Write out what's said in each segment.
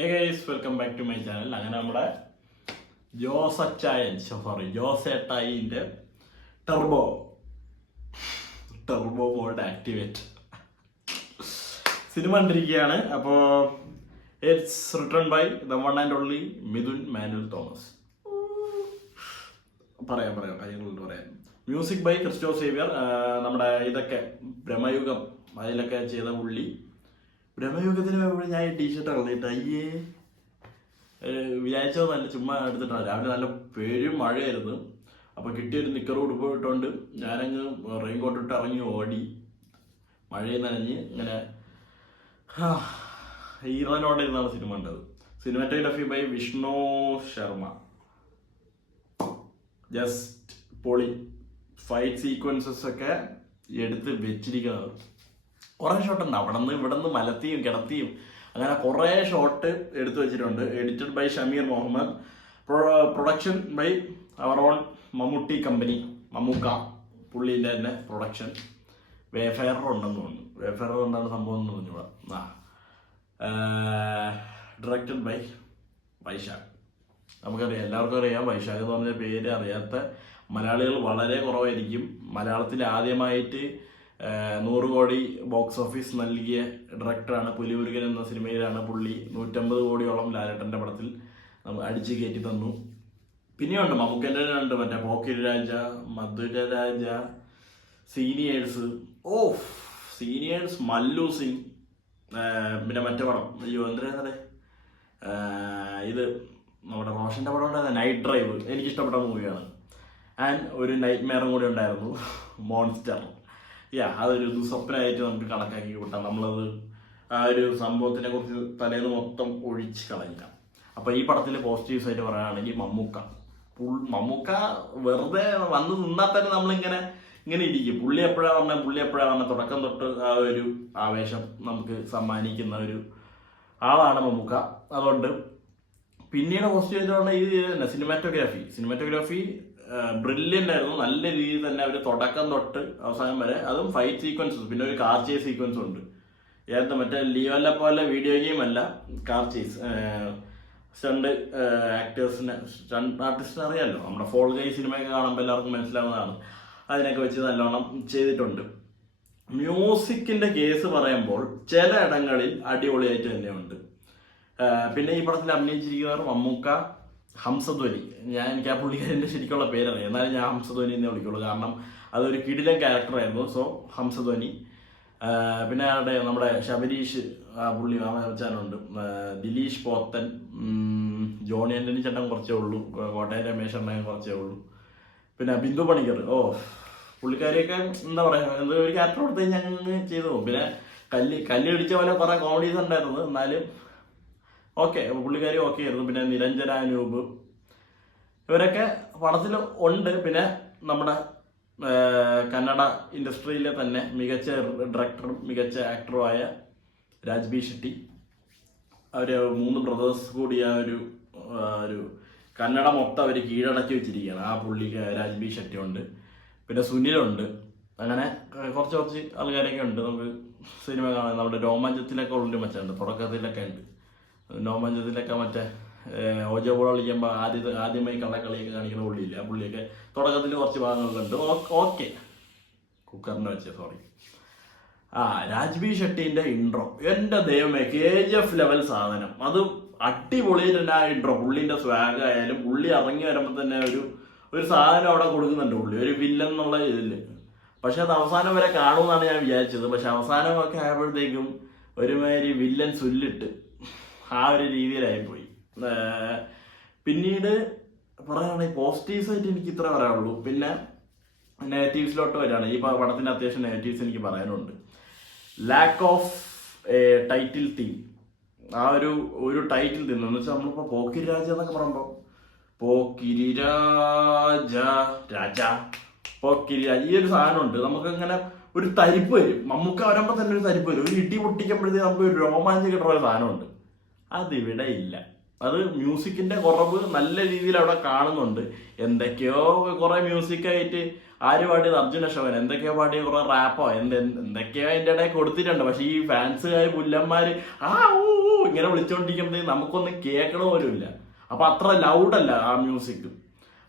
Hey guys, welcome back to my channel. അങ്ങനെ നമ്മുടെ ജോസേട്ടായിന്റെ ടെർബോ മോഡ് ആക്ടിവേറ്റ് സിനിമ കണ്ടിരിക്കുകയാണ്. അപ്പോൾ it's written by the one and only Midhun Manuel Thomas. പറയാം കാര്യങ്ങളുണ്ട് പറയാം. Music by Christo Xavier. നമ്മുടെ ഇതൊക്കെ ബ്രഹ്മയുഗം അതിലൊക്കെ ചെയ്ത പുള്ളി. ബ്രഹ്മയുഗത്തിന് വരുമ്പോൾ ഞാൻ ഈ ടീഷർട്ട് കളഞ്ഞിട്ട് അയ്യേ വിചാരിച്ചത് നല്ല ചുമ്മാ എടുത്തിട്ടാണ്. രാവിലെ നല്ല പെരും മഴയായിരുന്നു. അപ്പോൾ കിട്ടിയൊരു നിക്കർ ഉടുപ്പ് ഇട്ടുകൊണ്ട് ഞാനങ്ങ് റെയിൻകോട്ട് ഇട്ട് ഇറങ്ങി ഓടി. മഴയിൽ നനഞ്ഞ് ഇങ്ങനെ ഹീറോനോടെ ഇരുന്നാണ് സിനിമ കണ്ടത്. Cinematography by Vishnu Sharma. Just പൊളി. ഫൈറ്റ് സീക്വൻസസ് ഒക്കെ എടുത്ത് വെച്ചിരിക്കുന്നത്. കുറേ ഷോട്ടുണ്ട് അവിടെ നിന്ന് ഇവിടെ നിന്ന് മലത്തിയും കിടത്തിയും അങ്ങനെ കുറേ ഷോട്ട് എടുത്തു വെച്ചിട്ടുണ്ട്. Edited by Shameer Muhammad. Production by our own Mammootty company, Mammukka പുള്ളീൻ്റെ തന്നെ പ്രൊഡക്ഷൻ. വേഫെയർ ഉണ്ടെന്ന് തോന്നുന്നു. വേഫെയർ എന്താണ് സംഭവം എന്ന് പറഞ്ഞൂടാ. Directed by Vaishakh. നമുക്കറിയാം, എല്ലാവർക്കും അറിയാം വൈശാഖ് എന്ന് പറഞ്ഞ പേര് അറിയാത്ത മലയാളികൾ വളരെ കുറവായിരിക്കും. മലയാളത്തിൽ ആദ്യമായിട്ട് 100 കോടി ബോക്സ് ഓഫീസ് നൽകിയ ഡയറക്ടറാണ്. പുലിമുരുകൻ എന്ന സിനിമയിലാണ് പുള്ളി 150 കോടിയോളം ലാലേട്ടൻ്റെ പടത്തിൽ അടിച്ച് കയറ്റി തന്നു. പിന്നെയുണ്ട് മമ്മൂക്കൻ്റെ ഉണ്ട്, മറ്റേ പോക്കിരി രാജ, മധുരരാജ, സീനിയേഴ്സ്. സീനിയേഴ്സ്, മല്ലു സിംഗ്. പിന്നെ മറ്റേ പടം അയ്യോ എന്തിനാ ഇത് നമ്മുടെ റോഷൻ്റെ പടം ഉണ്ടായിരുന്ന നൈറ്റ് ഡ്രൈവ്. എനിക്കിഷ്ടപ്പെട്ട മൂവിയാണ്. ആൻഡ് ഒരു നൈറ്റ് മെയറും കൂടി ഉണ്ടായിരുന്നു, മോൺസ്റ്റർ. അതൊരു ദുസ്വപ്നമായിട്ട് നമുക്ക് കണക്കാക്കി കൂട്ടാം. നമ്മളത് ആ ഒരു സംഭവത്തിനെ കുറിച്ച് തലേന്ന് മൊത്തം ഒഴിച്ച് കളയാം. അപ്പോൾ ഈ പടത്തിൽ പോസിറ്റീവ്സ് ആയിട്ട് പറയുകയാണെങ്കിൽ മമ്മൂക്ക വെറുതെ വന്ന് നിന്നാൽ തന്നെ നമ്മളിങ്ങനെ ഇരിക്കും. പുള്ളി എപ്പോഴാണ് തുടക്കം തൊട്ട് ആ ഒരു ആവേശം നമുക്ക് സമ്മാനിക്കുന്ന ഒരു ആളാണ് മമ്മൂക്ക. അതുകൊണ്ട് പിന്നീട് പോസിറ്റീവ് ആയിട്ട് പറഞ്ഞാൽ ഈ സിനിമാറ്റോഗ്രാഫി ബ്രില്യൻ്റ് ആയിരുന്നു. നല്ല രീതിയിൽ തന്നെ അവർ തുടക്കം തൊട്ട് അവസാനം വരെ, അതും ഫൈറ്റ് സീക്വൻസസ്, പിന്നെ ഒരു കാർ ചേസ് സീക്വൻസ് ഉണ്ട്. മറ്റേ ലിയോലെ പോലെ വീഡിയോ ഗെയിം അല്ല, കാർ ചേസ്. സ്റ്റണ്ട് ആർട്ടിസ്റ്റിനെ അറിയാമല്ലോ, നമ്മുടെ ഫോൾ ഗൈ സിനിമയൊക്കെ കാണുമ്പോൾ എല്ലാവർക്കും മനസ്സിലാവുന്നതാണ്. അതിനൊക്കെ വെച്ച് നല്ലോണം ചെയ്തിട്ടുണ്ട്. മ്യൂസിക്കിൻ്റെ കേസ് പറയുമ്പോൾ ചില ഇടങ്ങളിൽ അടിപൊളിയായിട്ട് തന്നെയുണ്ട്. പിന്നെ ഈ പടത്തിൽ അഭിനയിച്ചിരിക്കുന്നവർ മമ്മൂക്ക, ഹംസധ്വനി. എനിക്ക് ആ പുള്ളിക്കാരൻ്റെ ശരിക്കുള്ള പേരറിയാം, എന്നാലും ഞാൻ ഹംസധ്വനി എന്നേ വിളിക്കുള്ളൂ, കാരണം അതൊരു കിടിലൻ ക്യാരക്ടറായിരുന്നു. സോ ഹംസധ്വനി. പിന്നെ നമ്മുടെ ശബരീഷ്, പുള്ളി വെച്ചാലുണ്ട്. ദിലീഷ് പോത്തൻ, ജോണി ആൻ്റണി ചേട്ടൻ കുറച്ചേ ഉള്ളൂ, കോട്ടയം രമേശ് എണ്ണയും കുറച്ചേ ഉള്ളൂ. പിന്നെ ബിന്ദു പണിക്കർ. പുള്ളിക്കാരിയൊക്കെ എന്താ പറയുക, ഒരു ക്യാരക്ടർ കൊടുത്ത് കഴിഞ്ഞാൽ ചെയ്തു പോകും. പിന്നെ കല്ല് ഇടിച്ച പോലെ കുറേ കോമഡീസ് ഉണ്ടായിരുന്നു, എന്നാലും ഓക്കെ, പുള്ളിക്കാരി ഓക്കെ ആയിരുന്നു. പിന്നെ നിരഞ്ജന അനൂപ്, ഇവരൊക്കെ പടത്തിൽ ഉണ്ട്. പിന്നെ നമ്മുടെ കന്നഡ ഇൻഡസ്ട്രിയിലെ തന്നെ മികച്ച ഡയറക്ടറും മികച്ച ആക്ടറുമായ രാജ്ബി ഷെട്ടി. അവർ 3 ബ്രദേഴ്സ് കൂടി ആ ഒരു കന്നഡ മൊത്തം അവർ കീഴടക്കി വെച്ചിരിക്കുകയാണ്. ആ പുള്ളിക്ക് രാജ്ബി ഷെട്ടി ഉണ്ട്. പിന്നെ സുനിലുണ്ട്. അങ്ങനെ കുറച്ച് ആൾക്കാരൊക്കെ ഉണ്ട്. നമുക്ക് സിനിമ കാണാൻ നമ്മുടെ രോമാഞ്ചത്തിലൊക്കെ ഉള്ളൊരു മച്ചുണ്ട്, തുടക്കത്തിലൊക്കെ ഉണ്ട്. രോമാഞ്ചത്തിലൊക്കെ മറ്റേ ഓജോ ബോൾ കളിക്കുമ്പോൾ ആദ്യമായി കള്ളക്കളിയൊക്കെ കാണിക്കുന്ന പുള്ളിയില്ല, ആ പുള്ളിയൊക്കെ തുടക്കത്തിൽ കുറച്ച് ഭാഗങ്ങളുണ്ട്. ഓക്കെ, കുക്കറിൻ്റെ വെച്ച് സോറി. രാജ്ബി ഷെട്ടീൻ്റെ ഇൻട്രോ, എൻ്റെ ദൈവമേ, KGF ലെവൽ സാധനം. അത് അടിപൊളിയായിട്ട് തന്നെ ആ ഇൻട്രോ, പുള്ളിൻ്റെ സ്വാഗ് ആയാലും പുള്ളി ഇറങ്ങി വരുമ്പോൾ തന്നെ ഒരു സാധനം അവിടെ കൊടുക്കുന്നുണ്ട് പുള്ളി, ഒരു വില്ലൻ എന്നുള്ള ഇതിൽ. പക്ഷെ അത് അവസാനം വരെ കാണുമെന്നാണ് ഞാൻ വിചാരിച്ചത്. പക്ഷെ അവസാനമൊക്കെ ആയപ്പോഴത്തേക്കും ഒരുമാതിരി വില്ലൻ സുല്ലിട്ട് ആ ഒരു രീതിയിലായിപ്പോയി. പിന്നീട് പറയുകയാണെങ്കിൽ പോസിറ്റീവ്സ് ആയിട്ട് എനിക്ക് ഇത്ര പറയാനുള്ളൂ. പിന്നെ നെഗറ്റീവ്സിലോട്ട് വരികയാണ്. ഈ പടത്തിൻ്റെ അത്യാവശ്യം നെഗറ്റീവ്സ് എനിക്ക് പറയാനുണ്ട്. Lack of title theme. ആ ഒരു ടൈറ്റിൽ തീം എന്ന് വെച്ചാൽ നമ്മളിപ്പോൾ പോക്കിരി രാജ എന്നൊക്കെ പറയുമ്പോൾ പോക്കിരി രാജ ഈ ഒരു സാധനമുണ്ട്. നമുക്കങ്ങനെ ഒരു തരിപ്പ് വരും. മമ്മൂക്ക വരുമ്പോൾ തന്നെ ഒരു തരിപ്പ് വരും. ഒരു ഇടി പൊട്ടിക്കുമ്പോഴത്തേക്ക് നമുക്ക് ഒരു രോമാഞ്ചം കിട്ടുന്ന ഒരു സാധനമുണ്ട്. അതിവിടെ ഇല്ല. അത് മ്യൂസിക്കിന്റെ കുറവ് നല്ല രീതിയിൽ അവിടെ കാണുന്നുണ്ട്. എന്തൊക്കെയോ കുറെ മ്യൂസിക്കായിട്ട് ആര് പാടിയത്, അർജുന അശോകൻ എന്തൊക്കെയോ പാടിയ കുറെ റാപ്പോ എന്തൊക്കെയോ അതിൻ്റെ ഇടയിൽ കൊടുത്തിട്ടുണ്ട്. പക്ഷെ ഈ ഫാൻസുകാർ പുല്ലന്മാര് ഇങ്ങനെ വിളിച്ചുകൊണ്ടിരിക്കുമ്പോഴത്തേക്ക് നമുക്കൊന്നും കേൾക്കണ പോലും ഇല്ല. അപ്പൊ അത്ര ലൗഡല്ല ആ മ്യൂസിക്.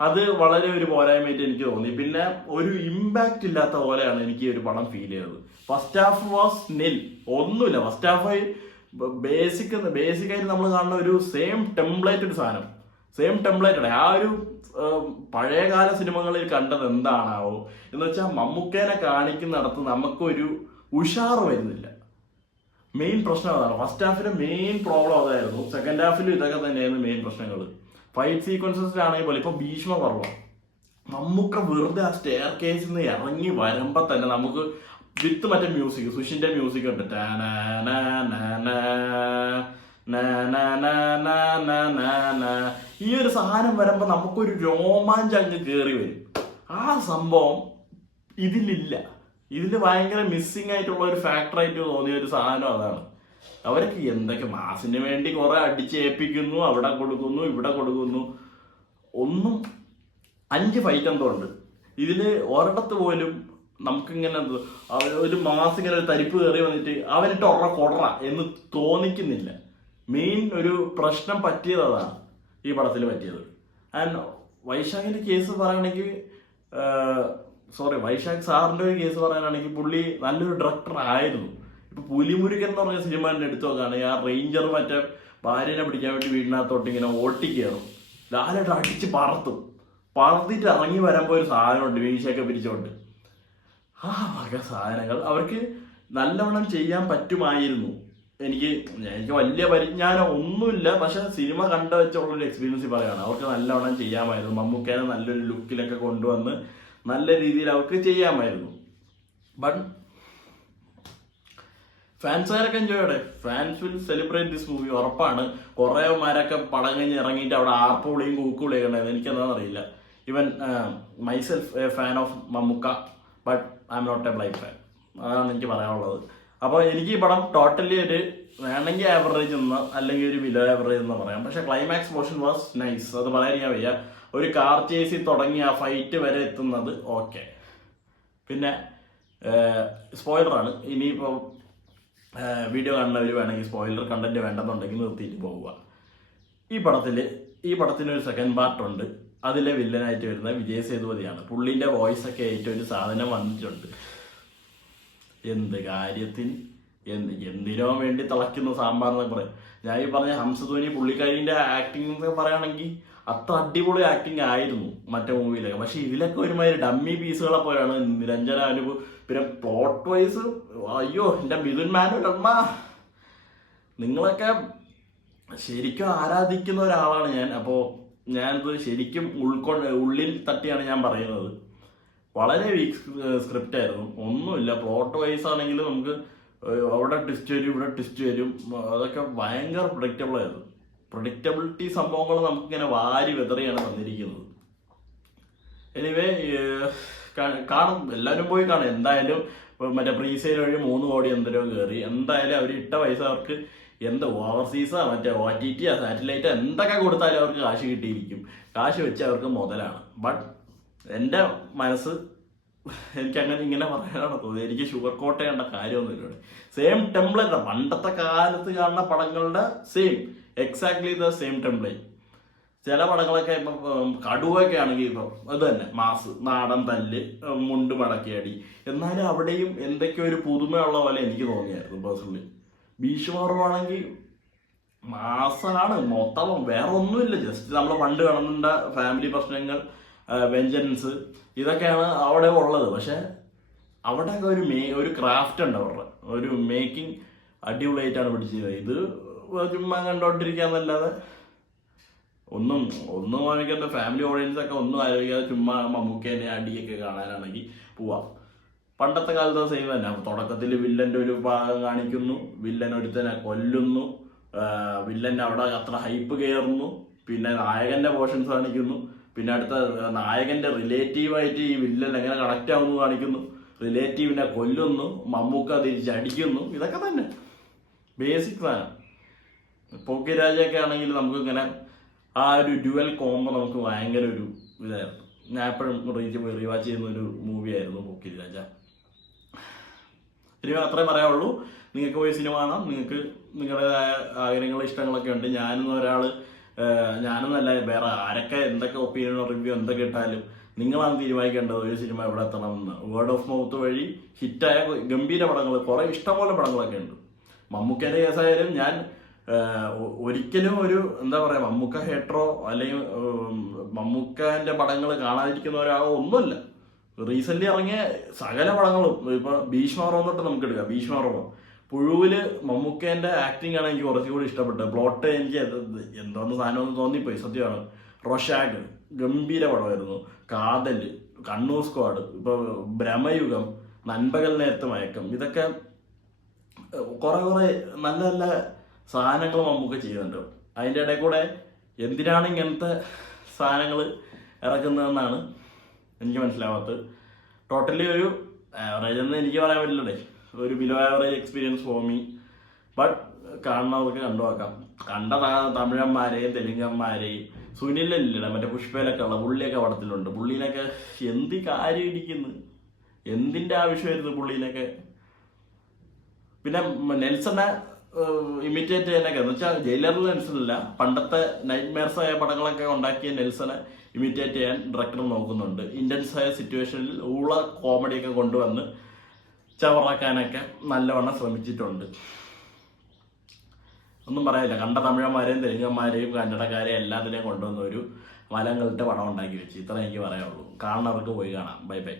അത് വളരെ ഒരു പോരായ്മയായിട്ട് എനിക്ക് തോന്നി. പിന്നെ ഒരു ഇമ്പാക്റ്റ് ഇല്ലാത്ത പോലെയാണ് എനിക്ക് ഒരു പടം ഫീൽ ചെയ്തത്. ഫസ്റ്റ് ഹാഫ് വാസ് നിൽ, ഒന്നുമില്ല. ഫസ്റ്റ് ഹാഫ് ബേസിക്കായിട്ട് നമ്മൾ കാണുന്ന ഒരു സെയിം ടെംപ്ലേറ്റ്, ഒരു സാധനം സെയിം ടെംപ്ലേറ്റ്. ആ ഒരു പഴയകാല സിനിമകളിൽ കണ്ടത് എന്താണാവോ എന്ന് വെച്ചാൽ മമ്മൂക്കേനെ കാണിക്കുന്നിടത്ത് നമുക്കൊരു ഉഷാറ് വരുന്നില്ല. മെയിൻ പ്രശ്നം അതാണ്. ഫസ്റ്റ് ഹാഫിന്റെ മെയിൻ പ്രോബ്ലം അതായിരുന്നു. സെക്കൻഡ് ഹാഫിലും ഇതൊക്കെ തന്നെയായിരുന്നു മെയിൻ പ്രശ്നങ്ങൾ. ഫൈറ്റ് സീക്വൻസസിലാണെങ്കിൽ പോലെ ഇപ്പൊ ഭീഷ്മ പർവ്വം, മമ്മൂക്ക വെറുതെ ആ സ്റ്റെയർ കേസിൽ നിന്ന് ഇറങ്ങി വരുമ്പോ തന്നെ നമുക്ക് വിത്ത് മറ്റേ മ്യൂസിക്, സുഷിന്റെ മ്യൂസിക് ഉണ്ട്, ഈ ഒരു സാധനം വരുമ്പോ നമുക്കൊരു രോമാഞ്ചം അങ്ങ് കയറി വരും. ആ സംഭവം ഇതിലില്ല. ഇതിൽ ഭയങ്കര മിസ്സിങ് ആയിട്ടുള്ള ഒരു ഫാക്ടറായിട്ട് തോന്നിയ ഒരു സാധനം അതാണ്. അവരൊക്കെ എന്തൊക്കെ മാസിന് വേണ്ടി കുറെ അടിച്ചേൽപ്പിക്കുന്നു, അവിടെ കൊടുക്കുന്നു, ഇവിടെ കൊടുക്കുന്നു. ഒന്നും 5 ഫൈറ്റ് എന്തോ ഉണ്ട് ഇതില്. ഒരിടത്ത് പോലും നമുക്കിങ്ങനെ ഒരു മാസ് ഇങ്ങനെ ഒരു തരിപ്പ് കയറി വന്നിട്ട് അവനിട്ട് കൊടറ എന്ന് തോന്നിക്കുന്നില്ല. മെയിൻ ഒരു പ്രശ്നം പറ്റിയത് അതാണ് ഈ പടത്തിൽ പറ്റിയത്. ആൻഡ് വൈശാഖിന്റെ കേസ് പറയുകയാണെങ്കിൽ, വൈശാഖ് സാറിന്റെ ഒരു കേസ് പറയാനാണെങ്കിൽ പുള്ളി നല്ലൊരു ഡയറക്ടർ ആയിരുന്നു. ഇപ്പൊ പുലിമുരുകൻ എന്ന് പറഞ്ഞ സിനിമ തന്നെ എടുത്തു നോക്കുകയാണെങ്കിൽ ആ റേഞ്ചർ മറ്റേ ഭാര്യനെ പിടിക്കാൻ വേണ്ടി വീടിനകത്തോട്ട് ഇങ്ങനെ ഓട്ടിക്കയറും, ലാലായിട്ട് അടിച്ച് പറത്തിട്ട് ഇറങ്ങി വരുമ്പോൾ ഒരു സാധനമുണ്ട് വീശയൊക്കെ പിരിച്ചോണ്ട്. ആ വക സാധനങ്ങൾ അവർക്ക് നല്ലവണ്ണം ചെയ്യാൻ പറ്റുമായിരുന്നു. എനിക്ക് വലിയ പരിജ്ഞാനം ഒന്നുമില്ല, പക്ഷെ സിനിമ കണ്ട വെച്ചുള്ളൊരു എക്സ്പീരിയൻസ് പറയാണ് അവർക്ക് നല്ലവണ്ണം ചെയ്യാമായിരുന്നു. മമ്മൂക്കേനെ നല്ലൊരു ലുക്കിലൊക്കെ കൊണ്ടുവന്ന് നല്ല രീതിയിൽ അവർക്ക് ചെയ്യാമായിരുന്നു. ബട്ട് ഫാൻസുകാരൊക്കെ എൻജോയ് ചെയ്യട്ടെ. Fans will celebrate this movie, ഉറപ്പാണ്. കുറേമാരൊക്കെ പടം കഴിഞ്ഞ് ഇറങ്ങിയിട്ട് അവിടെ ആർപ്പുളിയും കൂക്കുളിയൊക്കെ ഉണ്ടായിരുന്നു. എനിക്കെന്താണെന്ന് അറിയില്ല. Even myself a fan of Mammukka, but I am not a blind fan. അതാണ് എനിക്ക് പറയാനുള്ളത്. അപ്പോൾ എനിക്ക് ഈ പടം ടോട്ടലി ഒരു വേണമെങ്കിൽ ആവറേജ് എന്ന്, അല്ലെങ്കിൽ ഒരു ബിലോ ആവറേജ് എന്ന് പറയാം. പക്ഷെ ക്ലൈമാക്സ് പോർഷൻ വാസ് നൈസ്, അത് പറയാൻ വയ്യ. ഒരു കാർ ചേസിൽ തുടങ്ങി ആ ഫൈറ്റ് വരെ എത്തുന്നത് ഓക്കെ. പിന്നെ സ്പോയിലറാണ്, ഇനിയിപ്പോൾ വീഡിയോ കാണുന്നവർ വേണമെങ്കിൽ സ്പോയിലർ കണ്ടന്റ് വേണ്ടെന്നുണ്ടെങ്കിൽ നിർത്തിയിട്ട് പോവുക. ഈ പടത്തിനൊരു സെക്കൻഡ് പാർട്ടുണ്ട്. അതിലെ വില്ലനായിട്ട് വരുന്ന വിജയ് സേതുപതിയാണ്. പുള്ളിന്റെ വോയിസ് ഒക്കെ ആയിട്ട് ഒരു സാധനം വന്നിട്ടുണ്ട്. എന്ത് കാര്യത്തിന് എന്തിനോ വേണ്ടി തിളയ്ക്കുന്ന സാമ്പാർ എന്നൊക്കെ പറയും. ഞാൻ ഈ പറഞ്ഞ ഹംസധ്വനി പുള്ളിക്കാരിന്റെ ആക്ടിങ് എന്നൊക്കെ പറയുകയാണെങ്കിൽ അത്ര അടിപൊളി ആക്ടിങ് ആയിരുന്നു മറ്റേ മൂവിയിലൊക്കെ. പക്ഷെ ഇതിലൊക്കെ ഒരുമാതിരി ഡമ്മി പീസുകളെ പോലെയാണ് നിരഞ്ജന അനുഭവ്. പിന്നെ പ്ലോട്ട് വൈസ് അയ്യോ എൻ്റെ മിഥുൻ മാനുവൽ നിങ്ങളൊക്കെ ശരിക്കും ആരാധിക്കുന്ന ഒരാളാണ് ഞാൻ. അപ്പോൾ ഞാനിത് ശരിക്കും ഉള്ളിൽ തട്ടിയാണ് ഞാൻ പറയുന്നത്. വളരെ വീക്ക് സ്ക്രിപ്റ്റ് ആയിരുന്നു, ഒന്നുമില്ല. പ്ലോട്ട് വൈസ് ആണെങ്കിൽ നമുക്ക് അവിടെ ട്വിസ്റ്റ് വരും, ഇവിടെ ട്വിസ്റ്റ് വരും, അതൊക്കെ ഭയങ്കര പ്രഡിക്റ്റബിൾ ആയിരുന്നു. പ്രഡിക്റ്റബിലിറ്റി സംഭവങ്ങൾ നമുക്കിങ്ങനെ വാരി വെതറിയാണ് വന്നിരിക്കുന്നത്. എനിവേ കാണും, എല്ലാവരും പോയി കാണും. എന്തായാലും മറ്റേ പ്രീസെയിൽ വഴി 3 കോടി എന്തരോ കയറി. എന്തായാലും അവർ ഇട്ട പൈസ അവർക്ക് ഓവർസീസാ മറ്റേ OTT സാറ്റലൈറ്റ് എന്തൊക്കെ കൊടുത്താലും അവർക്ക് കാശ് കിട്ടിയിരിക്കും. കാശ് വെച്ച് അവർക്ക് മുതലാണ്. ബട്ട് എൻ്റെ മനസ്സ് എനിക്കങ്ങനെ ഇങ്ങനെ പറയാനാണ് തോന്നിയത്. എനിക്ക് ഷുഗർ കോട്ട ചെയ്യേണ്ട കാര്യമൊന്നുമില്ല. സെയിം ടെംപ്ലേറ്റ്, പണ്ടത്തെ കാലത്ത് കാണുന്ന പടങ്ങളുടെ എക്സാക്ട്ലി ദ സെയിം ടെംപ്ലേറ്റ്. ചില പടങ്ങളൊക്കെ ഇപ്പം കടുവൊക്കെ ആണെങ്കിൽ ഇപ്പം അത് തന്നെ മാസ്, നാടൻ തല്ല്, മുണ്ട് മടക്കിയടി. എന്നാലും അവിടെയും എന്തൊക്കെയോ ഒരു പുതുമയുള്ള പോലെ എനിക്ക് തോന്നിയായിരുന്നു പേഴ്സണലി. ഭീഷ്മർവാണെങ്കിൽ മാസാണ് മൊത്തം, വേറെ ഒന്നുമില്ല. ജസ്റ്റ് നമ്മൾ പണ്ട് കാണുന്നുണ്ട ഫാമിലി പ്രശ്നങ്ങൾ, വെഞ്ചൻസ്, ഇതൊക്കെയാണ് അവിടെ ഉള്ളത്. പക്ഷെ അവിടെയൊക്കെ ഒരു ക്രാഫ്റ്റ് ഉണ്ട്, അവരുടെ ഒരു മേക്കിംഗ് അടിപൊളിയായിട്ടാണ് പിടിച്ചത്. ഇത് ചുമ്മാ കണ്ടോണ്ടിരിക്കാന്നല്ലാതെ ഒന്നും ആലോചിക്കാത്ത ഫാമിലി ഓഡിയൻസ് ഒക്കെ ഒന്നും ആലോചിക്കാതെ ചുമ്മാ മമ്മൂക്കേനെ അടിയൊക്കെ കാണാനാണെങ്കിൽ പോവാം. പണ്ടത്തെ കാലത്ത് സെയിം തന്നെ. തുടക്കത്തിൽ വില്ലന്റെ ഒരു ഭാഗം കാണിക്കുന്നു, വില്ലൻ ഒരുത്തനെ കൊല്ലുന്നു, വില്ലൻ അവിടെ അത്ര ഹൈപ്പ് കയറുന്നു, പിന്നെ നായകന്റെ പോർഷൻസ് കാണിക്കുന്നു, പിന്നെ അടുത്ത നായകന്റെ റിലേറ്റീവായിട്ട് ഈ വില്ലൻ എങ്ങനെ കണക്ട് ആവുന്നു കാണിക്കുന്നു, റിലേറ്റീവിനെ കൊല്ലുന്നു, മമ്മൂക്ക തിരിച്ചടിക്കുന്നു. ഇതൊക്കെ തന്നെ ബേസിക് സാധനം. പോക്കിരാജയൊക്കെ ആണെങ്കിൽ നമുക്കിങ്ങനെ ആ ഒരു ഡ്യുവൽ കോംബോ നമുക്ക് ഭയങ്കര ഒരു ഇതായിരുന്നു. ഞാൻ എപ്പോഴും റീവാച്ച് ചെയ്യുന്ന ഒരു മൂവിയായിരുന്നു പോക്കിരാജ. സിനിമ അത്രേ പറയാനുള്ളൂ. നിങ്ങൾക്ക് പോയി സിനിമ കാണാം. നിങ്ങൾക്ക് നിങ്ങളുടേതായ ആഗ്രഹങ്ങളും ഇഷ്ടങ്ങളൊക്കെ ഉണ്ട്. ഞാനെന്നല്ല വേറെ ആരൊക്കെ എന്തൊക്കെ ഒപ്പീനിയനോ റിവ്യൂ എന്തൊക്കെ ഇട്ടാലും നിങ്ങളാണ് തീരുമാനിക്കേണ്ടത് ഒരു സിനിമ എവിടെ എത്തണമെന്ന്. വേർഡ് ഓഫ് മൗത്ത് വഴി ഹിറ്റായ ഗംഭീര പടങ്ങൾ, കുറേ ഇഷ്ടംപോലെ പടങ്ങളൊക്കെ ഉണ്ട്. മമ്മൂക്കേൻ്റെ കേസായാലും ഞാൻ ഒരിക്കലും ഒരു എന്താ പറയുക മമ്മൂക്ക ഹേറ്ററോ അല്ലെങ്കിൽ മമ്മൂക്കൻ്റെ പടങ്ങൾ കാണാതിരിക്കുന്ന ഒരാളോ ഒന്നുമല്ല. റീസെൻ്റ്ലി ഇറങ്ങിയ സകല പടങ്ങളും ഇപ്പോൾ ഭീഷ്മപർവം തൊട്ട് നമുക്ക് എടുക്കാം. ഭീഷ്മപർവം പുഴുവിൽ മമ്മൂക്കേൻ്റെ ആക്ടിങ് ആണ് എനിക്ക് കുറച്ചുകൂടി ഇഷ്ടപ്പെട്ടത്. പ്ലോട്ട് എനിക്ക് എന്തോന്ന് സാധനമൊന്നും തോന്നിപ്പോയി, സത്യമാണ്. റൊഷാഗ് ഗംഭീര പടമായിരുന്നു. കാതൽ, കണ്ണൂർ സ്ക്വാഡ്, ഇപ്പോൾ ഭ്രമയുഗം, നൻപകൽ നേരത്തെ മയക്കം, ഇതൊക്കെ കുറേ നല്ല നല്ല സാധനങ്ങൾ മമ്മൂക്ക ചെയ്യുന്നുണ്ട്. അതിൻ്റെ ഇടയിൽ കൂടെ എന്തിനാണ് ഇങ്ങനത്തെ സാധനങ്ങൾ ഇറക്കുന്നതെന്നാണ് എനിക്ക് മനസ്സിലാവാത്തത്. ടോട്ടലി ഒരു ആവറേജ് എന്ന് എനിക്ക് പറയാൻ പറ്റില്ലേ, ഒരു below average experience for me. But കാണുന്നവർക്ക് കണ്ടു നോക്കാം. കണ്ട തമിഴന്മാരെയും തെലുങ്കന്മാരെയും സുനിലില്ല മറ്റേ പുഷ്പയിലൊക്കെ ഉള്ള പുള്ളിയൊക്കെ പടത്തിലുണ്ട്. പുള്ളീനൊക്കെ എന്ത് കാര്യം ഇരിക്കുന്നു, എന്തിൻ്റെ ആവശ്യമായിരുന്നു പുള്ളീനൊക്കെ. പിന്നെ നെൽസനെ ഇമിറ്റേറ്റ് ചെയ്യാനൊക്കെ എന്ന് വെച്ചാൽ ജയിലറിൽ നെൽസണില്ല, പണ്ടത്തെ നൈറ്റ് മെയർസ് ആയ പടങ്ങളൊക്കെ ഉണ്ടാക്കിയ നെൽസനെ ഇമിറ്റേറ്റ് ചെയ്യാൻ ഡയറക്ടർ നോക്കുന്നുണ്ട്. ഇൻറ്റൻസ് ആയ സിറ്റുവേഷനിൽ കോമഡിയൊക്കെ കൊണ്ടുവന്ന് ചവറാക്കാനൊക്കെ നല്ലവണ്ണം ശ്രമിച്ചിട്ടുണ്ട്. ഒന്നും പറയാനില്ല, കണ്ട തമിഴന്മാരെയും തെലുങ്കന്മാരെയും കന്നഡക്കാരെയും എല്ലാത്തിനെയും കൊണ്ടുവന്ന ഒരു മലങ്ങളുടെ പടം ഉണ്ടാക്കി വെച്ച്. ഇത്ര എനിക്ക് പറയാനുള്ളൂ. കാണുന്നവർക്ക് പോയി കാണാം. Bye bye.